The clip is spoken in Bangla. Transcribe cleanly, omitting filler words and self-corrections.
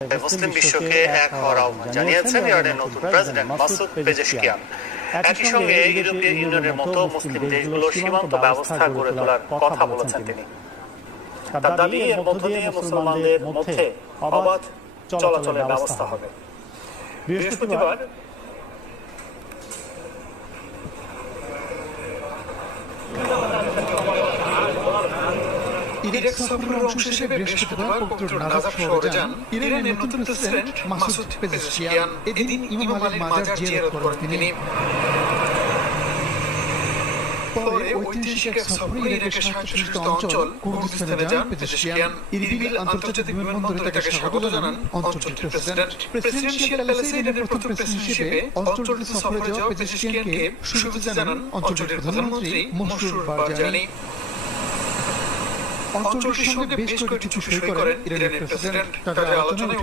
মুসলিম বিশ্বকে এক হওয়ার আহ্বান জানিয়েছেন ইরানের নতুন প্রেসিডেন্ট মাসুদ পেজেশকিয়ান। একই সঙ্গে ইউরোপীয় ইউনিয়নের মতো মুসলিম দেশগুলোর সীমান্ত ব্যবস্থা গড়ে তোলার কথা বলেছেন তিনি। তার দাবি, এর মধ্য দিয়ে মুসলমানদের মধ্যে অবাধ চলাচলের ব্যবস্থা হবে। বৃহস্পতিবার ইরাক সফরের অংশ হিসেবে বৃহস্পতিবার পবিত্র নাজাফ শহরে যান ইরানের নতুন প্রেসিডেন্ট মাসুদ পেজেশকিয়ান। এদিন ইমাম আলীর মাজার জিয়ারত করেন তিনি। পরে ঐতিহাসিক এক সফরে ইরাকের স্বায়ত্তশাসিত অঞ্চল কুর্দিস্তানে যান পেজেশকিয়ান। ইরবিল আন্তর্জাতিক বিমানবন্দরে তাকে স্বাগত জানান অঞ্চলটির প্রেসিডেন্ট। প্রেসিডেন্সিয়াল প্যালেসে ইরানের প্রথম প্রেসিডেন্ট হিসেবে অঞ্চলটি সফরে যাওয়া পেজেশকিয়ানকে শুভেচ্ছা জানান অঞ্চলটির প্রধানমন্ত্রী মসরুর বারজানি। অঞ্চলটির সঙ্গে বেশ কয়েকটি চুক্তি সই করেন ইরানের প্রেসিডেন্ট। তাদের আলোচনায়